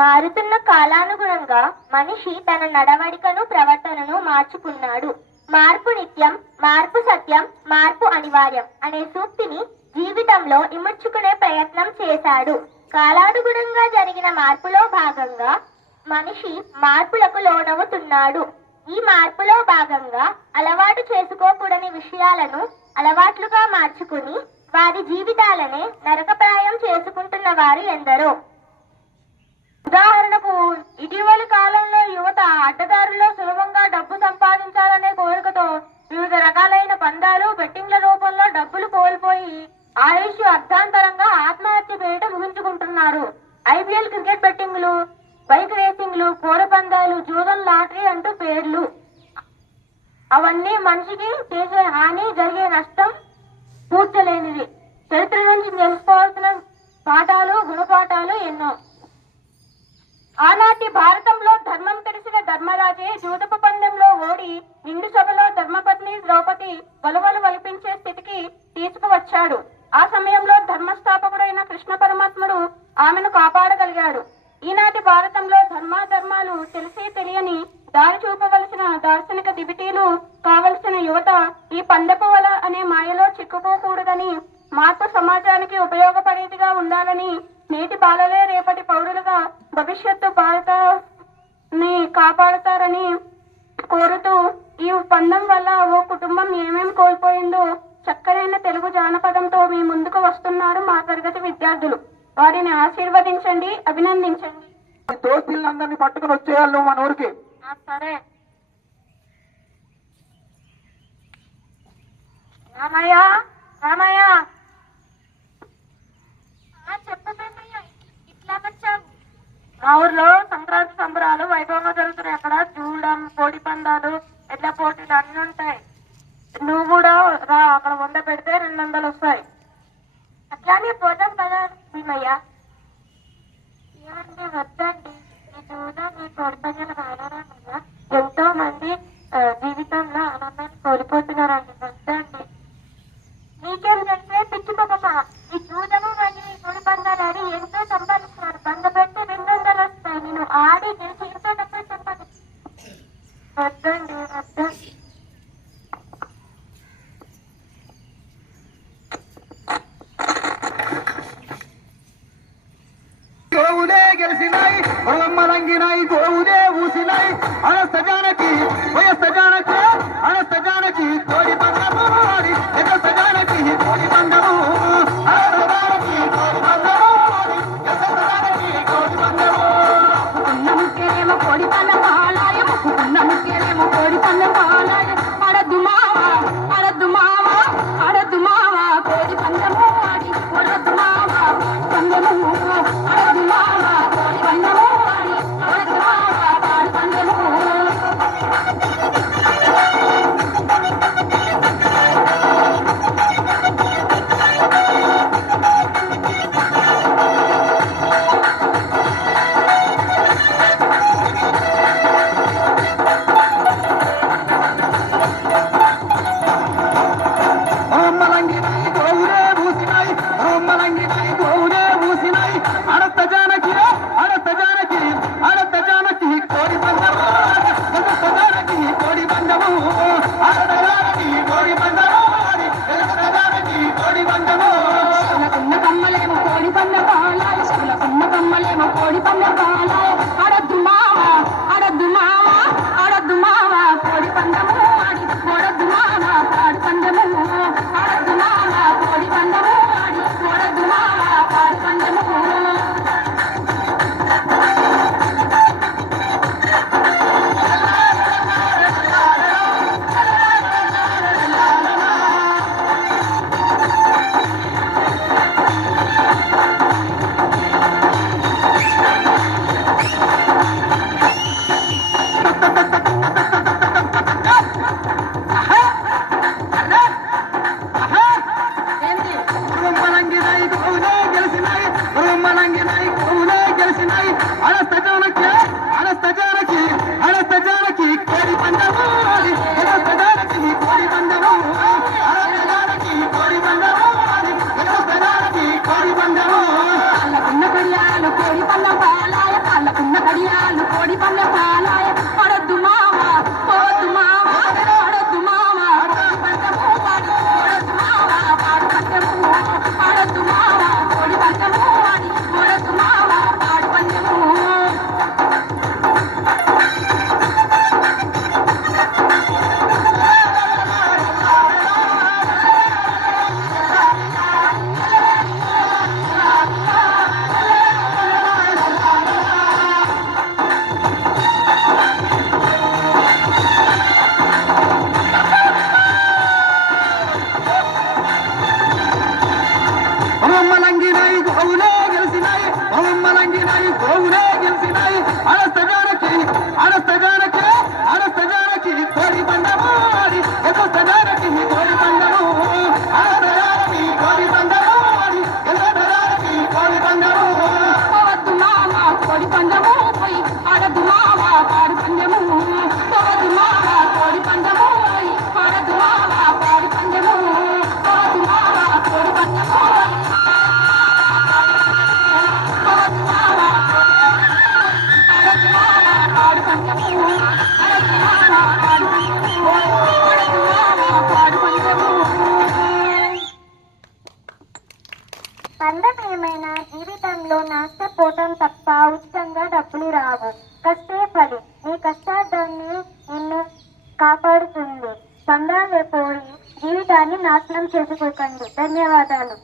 మారుతున్న కాలానుగుణంగా మనిషి తన నడవడికను ప్రవర్తనను మార్చుకున్నాడు. మార్పు నిత్యం మార్పు సత్యం మార్పు అనివార్యం అనే సూక్తిని జీవితంలో ఇముడ్చుకునే ప్రయత్నం చేశాడు. కాలానుగుణంగా జరిగిన మార్పులో భాగంగా మనిషి మార్పులకు లోనవుతున్నాడు. ఈ మార్పులో భాగంగా అలవాటు చేసుకోకూడని విషయాలను అలవాట్లుగా మార్చుకుని వారి జీవితాలనే నరకప్రాయం చేసుకుంటున్న వారు ఎందరో. ఉదాహరణకు ఇటీవలి కాలంలో యువత అడ్డదారుల్లో సులభంగా డబ్బు సంపాదించాలనే కోరికతో వివిధ రకాలైన పందాలు బెట్టింగ్ల రూపంలో డబ్బులు కోల్పోయి ఆయుష్ అర్థాంతరంగా ఆత్మహత్య చేయడం ముగించుకుంటున్నారు. ఐపీఎల్ క్రికెట్ బెట్టింగ్లు బైక్ రేసింగ్లు కోర పందాలు జూదం లాటరీ అంటూ పేర్లు. అవన్నీ మనిషికి చేసే హాని జరిగే నష్టం పూర్చలేనిది చరిత్ర నుంచి తెలుసుకోవాల్సిన పాఠాలు గుణపాఠాలు ఎన్నో. ఆనాటి భారతంలో ధర్మం తెలిసిన ధర్మరాజే జూదపు పందెంలో ఓడి నిండు సభలో ధర్మపత్ని ద్రౌపది వలవలు వలిపించే స్థితికి తీసుకువచ్చాడు. ఆ సమయంలో ధర్మస్థాపకుడైన కృష్ణ పరమాత్ముడు ఆమెను కాపాడగలిగాడు. ఈనాటి భారతంలో ధర్మాధర్మాలు తెలిసి తెలియని దారి చూపవలసిన దార్శనిక దిబిటీలు కావలసిన యువత ఈ పందపు వల అనే మాయలో చిక్కుకోకూడదని మార్పు సమాజానికి ఉపయోగపడేదిగా ఉండాలని నేటి బాలలే రేపటి పౌరులుగా భవిష్యత్తు భారతని కాపాడతారని కోరుతూ ఈ పందం వల్ల ఓ కుటుంబం ఏమేం కోల్పోయిందో చక్కనైన తెలుగు జానపదంతో మీ ముందుకు వస్తున్నారు మా తరగతి విద్యార్థులు. వారిని ఆశీర్వదించండి అభినందించండి. దోస్తులందరినీ పట్టుకుని వచ్చేయాలి మన ఊరికి. సరే. రామయ్య రామయ్య. మా ఊర్లో సంక్రాంతి సంబరాలు వైభవంగా జరుగుతున్నాయి అక్కడ. జూడం కోడి పందాలు ఎడ్ల పోటీలు అన్ని ఉంటాయి. గెలిసినాయి గెలిచినాయి పొలమ్మలంగినాయి గోవులే ఊసినాయి. అనస్త జానకి వయస్త కోడి పల్లె పాలాయ الله ಹೋಗುರೇ ಗೆಲ್ಸಿ ನಾಯಿ ಅನಸ್ತಗಾನಕ್ಕೆ ಅನಸ್ತಗಾನಕ್ಕೆ ಅನಸ್ತಗಾನಕ್ಕೆ ಕೋಡಿ ಬಂದ ಮಾಡಿ ಎದುಸ್ತಗಾನ డబ్బులు రావు కష్టే ఫలి నీ కష్టార్థాన్ని నిన్ను కాపాడుతుంది. తొందరగా పోయి జీవితాన్ని నాశనం చేసుకోకండి ధన్యవాదాలు.